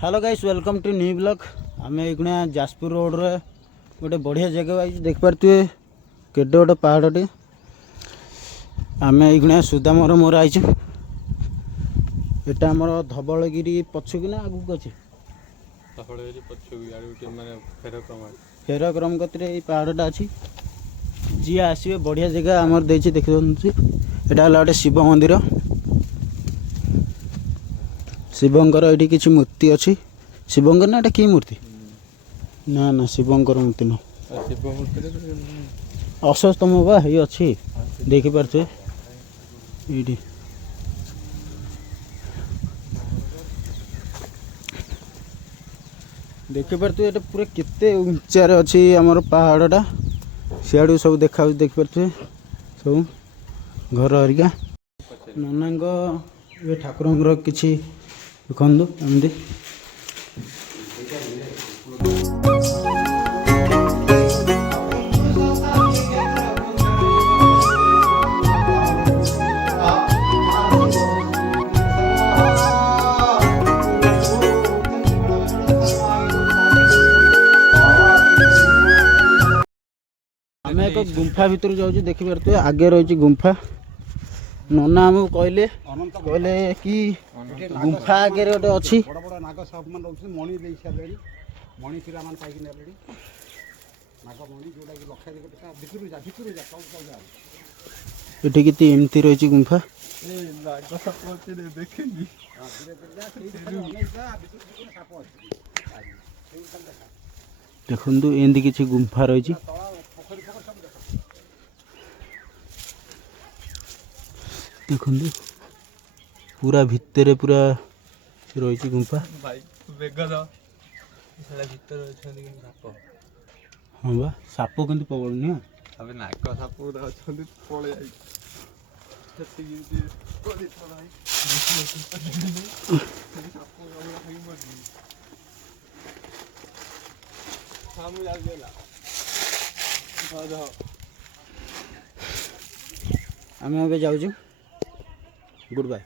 Hello guys welcome to new blog. Um ये Jajpur road रे गोटे बढ़िया जगह आई देख पारे केटे गोटे पहाड़टे आम ये सुदामर मोर आई एटा आमर धवलगिरी पछकू ना आगू अच्छे फेरक्रम गति पहाड़टा अच्छी जी आसवे बढ़िया जगह आमर देखिए देखा गोटे शिव मंदिर शिवंकर ये किसी मूर्ति अच्छी शिवंकर ना कि मूर्ति ना ना शिवंकर मूर्ति न अशोस्तम बा ये अच्छी देखिपे ये देखिपे ये पूरा केते उच्चार अच्छी आमर पहाड़टा सियाड़ू सब देखा देखिपे सब घर हरिका नना ये ठाकुर किसी देखु एमती आम एक गुंफा भितर जाऊँ देखिपे आगे रही गुंफा नना आमको कहले कहले कि गुंफा आगे गोटे अच्छी बड़ बड़ नाग सब मन रोच मणि दे सारे मणि पिला मान पाइक नाग मणि जोटा कि लक्ष्य भितर जा भितर जा ये कितनी एमती रही गुंफा देखु एमती किसी गुंफा रही देखु पूरा भितर पूरा रही गुंफा हाँ बा साप के पकड़नी नाक साप पड़े आम ए जाऊँ गुड बाय।